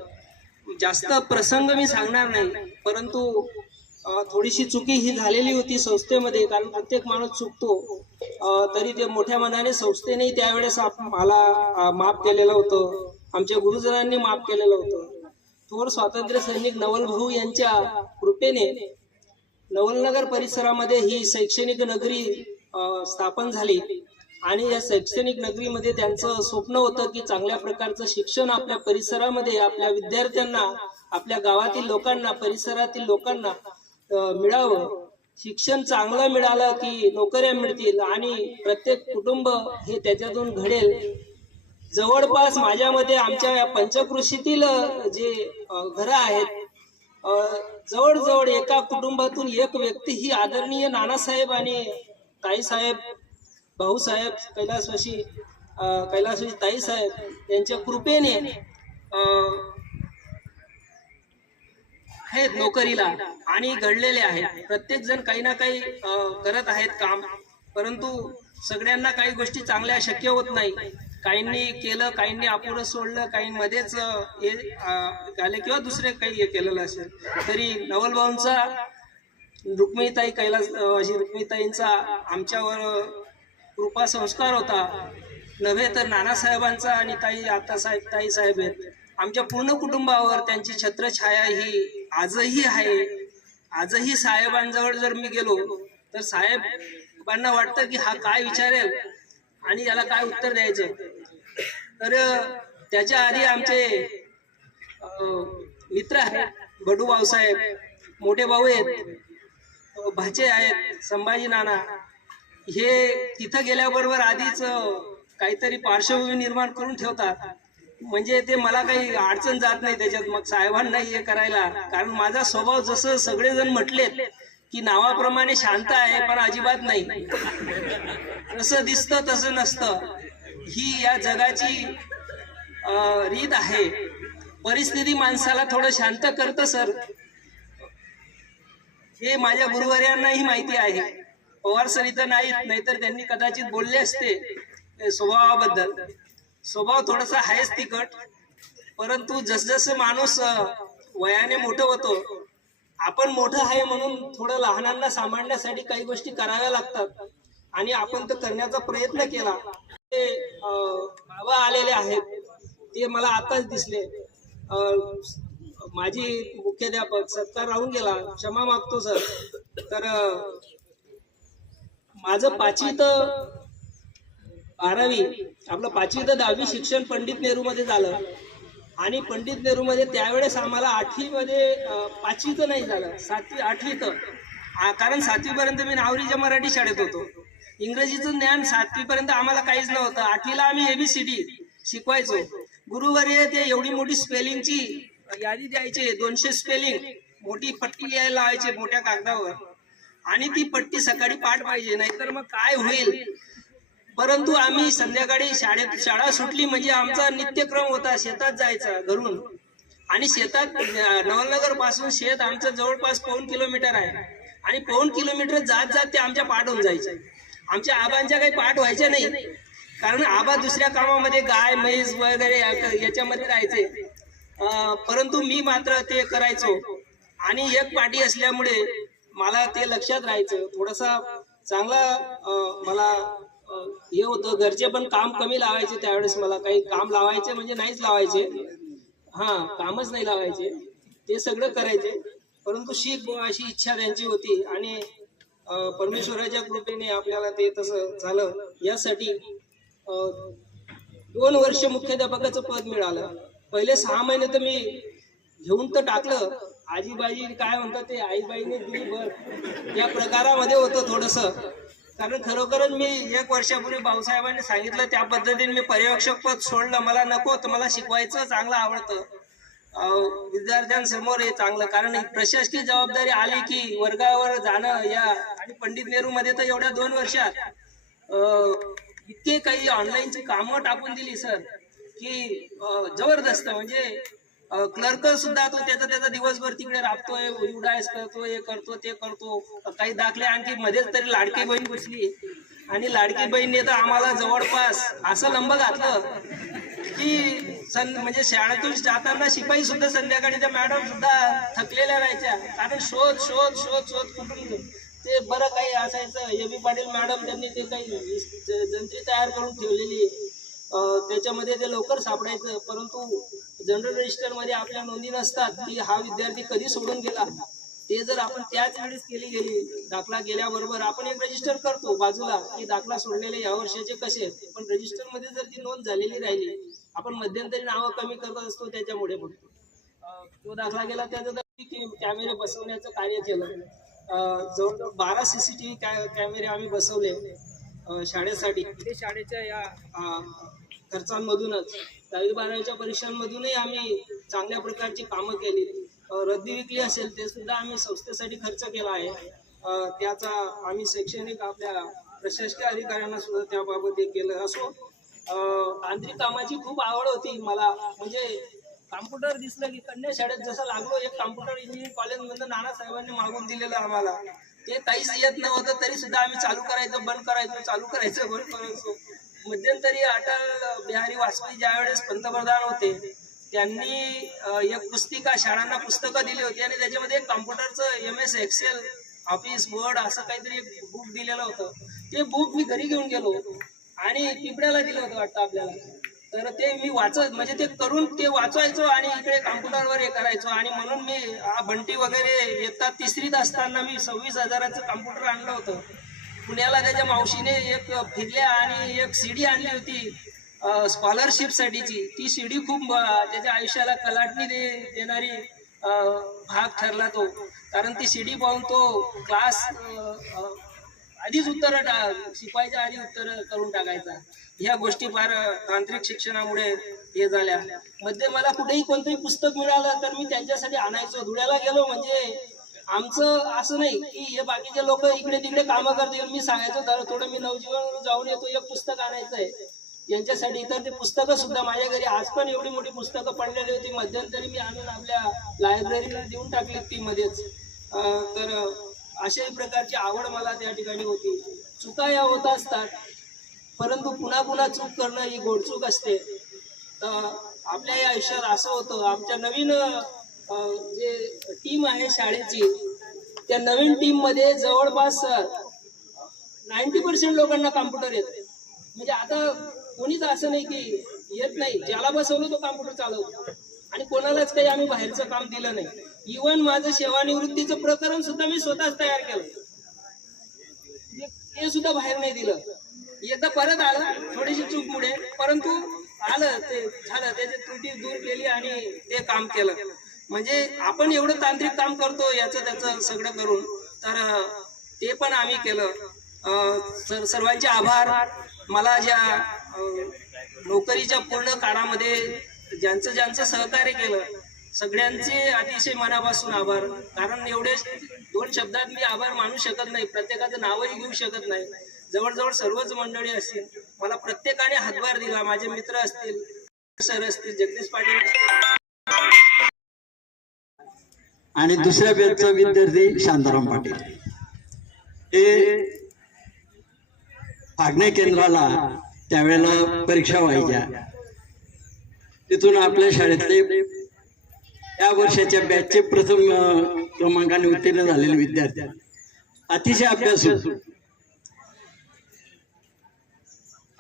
जास्त प्रसंग मी सांगणार नाही, परंतु थोडीशी चुकी ही झालेली होती संस्थेमध्ये, कारण प्रत्येक माणूस चुकतो. तरी ते मोठ्या मनाने संस्थेने त्यावेळेस मला माफ केलेलं होतं, आमच्या गुरुजनांनी माफ केलेलं होतं. थोर स्वातंत्र्य सैनिक नवल भाऊ यांच्या कृपेने नवलनगर परिसरामध्ये ही शैक्षणिक नगरी स्थापन झाली आणि या शैक्षणिक नगरीमध्ये त्यांचं स्वप्न होतं की चांगल्या प्रकारचं शिक्षण आपल्या परिसरामध्ये आपल्या विद्यार्थ्यांना, आपल्या गावातील लोकांना, परिसरातील लोकांना मिळावं. शिक्षण चांगलं मिळालं की नोकऱ्या मिळतील आणि प्रत्येक कुटुंब हे त्याच्यातून घडेल. जवळपास माझ्या मते आमच्या या पंचकृषीतील जे घरं आहेत, जवळजवळ एका कुटुंबातून एक व्यक्ती ही आदरणीय नानासाहेब आणि ताईसाहेब, भाऊसाहेब, कैलासवासी ताईसाहेब यांच्या कृपेने आहेत नोकरीला आणि घडलेले आहेत. प्रत्येक जण काही ना काही करत आहेत काम, परंतु सगळ्यांना काही गोष्टी चांगल्या शक्य होत नाही. काहींनी केलं, काहींनी अपुरं सोडलं, काही मध्येच हे आले किंवा दुसरे काही हे केलेलं असेल. तरी नवलभाऊंचा, रुक्मिणीताई रुक्मिणीताईंचा आमच्यावर कृपा संस्कार होता, नव्हे तर नानासाहेबांचा आणि ताईसाहेब आहेत. आमच्या पूर्ण कुटुंबावर त्यांची छत्रछाया ही आजही आहे. आजही साहेबांजवळ जर मी गेलो तर साहेबांना वाटतं की हा काय विचारेल आणि याला काय उत्तर द्यायचं. तर त्याच्या आधी आमचे मित्र आहेत, बडू भाऊसाहेब, मोठे भाऊ आहेत, भाचे आहेत, संभाजी नाना, हे तिथं गेल्याबरोबर आधीच काहीतरी पार्श्वभूमी निर्माण करून ठेवतात, म्हणजे ते मला काही अडचण जात नाही त्याच्यात मग साहेबांना हे करायला. कारण माझा स्वभाव जसं सगळेजण म्हटलेत की नावाप्रमाणे शांत आहे पण अजिबात नाही, जसं दिसतं तसं नसतं, ही या जगाची रीत आहे. परिस्थिती माणसाला थोडं शांत करतं सर, हे माझ्या गुरुवर्यांनाही माहिती आहे. पवार सर इथं नाहीतर त्यांनी कदाचित बोलले असते स्वभावाबद्दल. स्वभाव थोडासा आहेच तिखट, परंतु जसजसं माणूस वयाने मोठं होतो, आपण मोठं आहे म्हणून थोडं लहानांना सांभाळण्यासाठी काही गोष्टी कराव्या लागतात आणि आपण तर करण्याचा प्रयत्न केला. ते बाबा आलेले आहेत, ते मला आताच दिसले. माझी मुख्याध्यापक, सत्कार राहून गेला, क्षमा मागतो सर. तर माझं 5वी ते 12वी, आपलं 5वी ते 10वी शिक्षण पंडित नेहरू मध्ये झालं आणि पंडित नेहरू मध्ये त्यावेळेस आम्हाला 8वी मध्ये 5वी तर नाही झालं, 7वी 8वी तर, कारण 7वी पर्यंत मी नावरीच्या मराठी शाळेत होतो. इंग्रजीचं ज्ञान 7वी पर्यंत आम्हाला काहीच नव्हतं. 8वीला आम्ही ABCD शिकवायचो. गुरुवर्य ते एवढी मोठी स्पेलिंगची यादी द्यायचे, 200 स्पेलिंग, मोठी पट्टी लिहायला लावायचे मोठ्या कागदावर आणि ती पट्टी सकाळी पाठ पाहिजे, नाहीतर मग काय होईल. परंतु आम्ही संध्याकाळी शाळा सुटली म्हणजे आमचा नित्यक्रम होता शेतात जायचा घरून, आणि शेतात नवलनगर पासून शेत आमचं जवळपास 1.5 किलोमीटर आहे आणि 1.5 किलोमीटर जात जात ते आमच्या पाठ होऊन जायचे. आमच्या आबांच्या काही पाठ व्हायच्या नाही, कारण आबा दुसऱ्या कामामध्ये गाय म्हैस वगैरे याच्यामध्ये राहायचे, परंतु मी मात्र ते करायचो आणि एक पाठी असल्यामुळे मला ते लक्षात राहायचं. थोडासा चांगला मला हे होतं. घरचे पण काम कमी लावायचे त्यावेळेस, मला काही काम लावायचे म्हणजे नाहीच लावायचे, कामच नाही लावायचे, ते सगळं करायचे. परंतु शिक अशी इच्छा त्यांची होती आणि परमेश्वराच्या कृपेने आपल्याला ते तसं झालं. यासाठी 2 वर्ष मुख्याध्यापकाचं पद मिळालं. पहिले 6 महिने तर मी घेऊन तर टाकलं, आजीबाजी काय म्हणतात ते आईबाईने दिली बघ या प्रकारामध्ये होतं थोडंसं. कारण खरोखरच मी 1 वर्षापूर्वी भाऊसाहेबांनी सांगितलं त्या पद्धतीने मी पर्यवेक्षक पद सोडलं. मला नको होतं, मला शिकवायचं चांगलं आवडतं. विद्यार्थ्यांसमोर हे चांगलं, कारण प्रशासकीय जबाबदारी आली की वर्गावर जाणं या, आणि पंडित नेहरू मध्ये तर एवढ्या 2 वर्षात इतके काही ऑनलाईनची कामं टाकून दिली सर की जबरदस्त. म्हणजे क्लर्क सुद्धा तो त्याचा दिवसभर तिकडे राबतोय, उडायस करतो, हे करतो ते करतो. काही दाखले आणखी मध्येच तरी लाडकी बहीण बसली, आणि लाडकी बहीणने तर आम्हाला जवळपास असं लंब घातलं की म्हणजे शाळेतून जाताना शिपाई सुद्धा संध्याकाळी त्या मॅडम सुद्धा थकलेल्या राहायच्या, कारण शोध शोध शोध शोध कुठून ते बरं काही असायचं. ए.बी. पाटील मॅडम त्यांनी ते काही जंत्री तयार करून ठेवलेली, त्याच्यामध्ये ते लवकर सापडायचं, परंतु जनरल रजिस्टर मध्ये आपल्या नोंदी नसतात की हा विद्यार्थी कधी सोडून गेला. ते जर आपण त्याच वेळेस केली गेली, दाखला गेल्याबरोबर आपण एक रजिस्टर करतो बाजूला की दाखला सोडलेले या वर्षाचे कसे आहेत, पण रजिस्टर मध्ये जर ती नोंद झालेली राहिली, आपण मध्यंतरी नावं कमी करत असतो त्याच्यामुळे फक्त तो दाखला गेला. त्याचं कॅमेरे बसवण्याचं कार्य केलं. जवळजवळ 12 CCTV कॅमेरे आम्ही बसवले शाळेसाठी. ते शाळेच्या या खर्चांमधूनच 10वी-12वीच्या परीक्षांमधूनही आम्ही चांगल्या प्रकारची कामं केली. रद्दी विकली असेल ते सुद्धा आम्ही संस्थेसाठी खर्च केला आहे. त्याचा आम्ही शैक्षणिक आपल्या प्रशासकीय अधिकाऱ्यांना सुद्धा त्याबाबत हे केलं. असो, तांत्रिक कामाची खूप आवड होती मला. म्हणजे कॉम्प्युटर दिसलं की कन्या शाळेत जसं लागलो, एक कॉम्प्युटर इंजिनिअरिंग कॉलेजमधून नानासाहेबांनी मागून दिलेलं आम्हाला. ते काहीच येत नव्हतं तरी सुद्धा आम्ही चालू करायचं, बंद करायचो, चालू करायचं, बंद करायचो. मध्यंतरी अटल बिहारी वाजपेयी ज्यावेळेस पंतप्रधान होते, त्यांनी एक पुस्तिका शाळांना पुस्तकं दिली होती, आणि त्याच्यामध्ये कॉम्प्युटरचं MS एक्सेल, ऑफिस, वर्ड असं काहीतरी एक बुक दिलेलं होतं. ते बुक मी घरी घेऊन गेलो आणि पिपड्याला दिलं होतं वाटतं आपल्याला. तर ते मी म्हणजे ते करून ते वाचवायचो आणि इकडे कॉम्प्युटरवर हे करायचो. आणि म्हणून मी बंटी वगैरे इयत्ता 3रीत असताना मी 26,000चं कॉम्प्युटर आणलं होतं. पुण्याला त्याच्या मावशीने एक फिरल्या आणि एक CD आणली होती स्कॉलरशिप साठीची. ती CD खूप त्याच्या आयुष्याला कलाटणी देणारी भाग ठरला तो, कारण ती CD पाहून तो क्लास आधीच शिकवायच्या आधी उत्तर करून टाकायचा. ह्या गोष्टी फार तांत्रिक शिक्षणामुळे हे झाल्या. मध्ये मला कुठेही कोणतंही पुस्तक मिळालं तर मी त्यांच्यासाठी आणायचो. धुळ्याला गेलो म्हणजे आमचं असं नाही की हे बाकीचे लोक इकडे तिकडे कामं करतील, मी सांगायचो थोडं मी नवजीवन जाऊन येतो, एक पुस्तक आणायचं आहे यांच्यासाठी. तर ते पुस्तकं सुद्धा माझ्या घरी आज पण एवढी मोठी पुस्तकं पडलेली होती. मध्यंतरी मी आणून आपल्या लायब्ररीला देऊन टाकली ती मध्येच. तर अशाही प्रकारची आवड मला त्या ठिकाणी होती. चुका या होत असतात, परंतु पुन्हा पुन्हा चूक करणं ही गोडचूक असते. तर आपल्या या आयुष्यात असं होतं, आमच्या नवीन जे टीम आहे शाळेची, त्या नवीन टीम मध्ये जवळपास 90% लोकांना कॉम्प्युटर येते. म्हणजे आता कोणीच असं नाही की येत नाही, ज्याला बसवलं तो कॉम्प्युटर चालवतो. आणि कोणालाच काही आम्ही बाहेरचं काम दिलं नाही. इव्हन माझं सेवानिवृत्तीचं प्रकरण सुद्धा मी स्वतःच तयार केलं, ते सुद्धा बाहेर नाही दिलं. एकदा परत आलं थोडीशी चूकमुळे, परंतु आलं, ते झालं, त्याची त्रुटी दूर केली आणि ते काम केलं. म्हणजे आपण एवढं तांत्रिक काम करतो याचं त्याचं सगळं करून, तर ते पण आम्ही केलं. सर्वांचे आभार. मला ज्या नोकरीच्या पूर्ण काळामध्ये ज्यांचं सहकार्य केलं सगळ्यांचे अतिशय मनापासून आभार. कारण एवढे 2 शब्दात मी आभार मानू शकत नाही, प्रत्येकाचं नावही घेऊ शकत नाही. जवळजवळ सर्वच मंडळी असतील, मला प्रत्येकाने हातभार दिला. माझे मित्र असतील, सर असतील, जगदीश पाटील असतील, आणि दुसऱ्या बॅचचा विद्यार्थी शांताराम पाटील. हे आग्नेय केंद्राला त्यावेळेला परीक्षा व्हायच्या, तिथून आपल्या शाळेतले या वर्षाच्या बॅचचे प्रथम क्रमांकाने उत्तीर्ण झालेले विद्यार्थी, अतिशय अभ्यासू.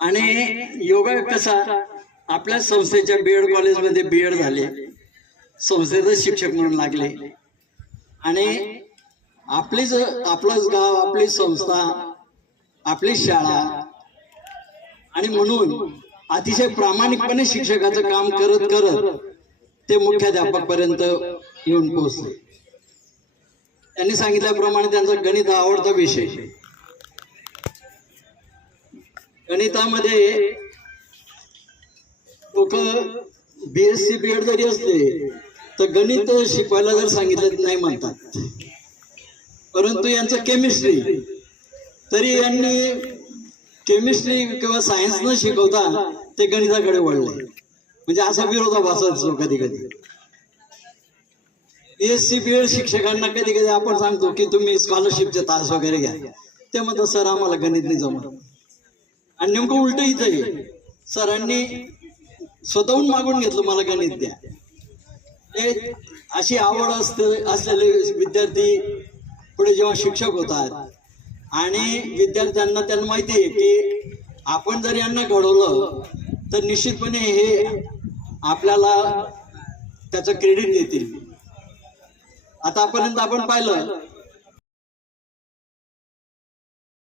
आणि योगा कसा, आपल्या संस्थेच्या BEd कॉलेजमध्ये BEd झाले, संस्थेचे शिक्षक म्हणून लागले. आणि आपलंच गाव, आपली संस्था, आपली शाळा, आणि म्हणून अतिशय प्रामाणिकपणे शिक्षकाचं काम करत करत ते मुख्याध्यापक पर्यंत येऊन पोहोचले. त्यांनी सांगितल्याप्रमाणे त्यांचा गणित हा आवडता विषय. गणितामध्ये लोक BSc BEd जरी असते तर गणित शिकवायला जर सांगितलं नाही म्हणतात, परंतु यांचं केमिस्ट्री, तरी यांनी केमिस्ट्री किंवा सायन्स न शिकवता ते गणिताकडे वळले. म्हणजे असा विरोधाभास असतो कधी कधी. BSc BEd शिक्षकांना कधी कधी आपण सांगतो की तुम्ही स्कॉलरशिपचे तास वगैरे घ्या, ते म्हणतात सर आम्हाला गणित नाही जमत. आणि नेमकं उलट इथं आहे, सरांनी स्वतःहून मागून घेतलं मला गणित द्या. हे अशी आवड असलेले विद्यार्थी पुढे जेव्हा शिक्षक होतात आणि विद्यार्थ्यांना त्यांना माहिती आहे की आपण जर यांना घडवलं तर निश्चितपणे हे आपल्याला त्याचं क्रेडिट देतील. आतापर्यंत आपण पाहिलं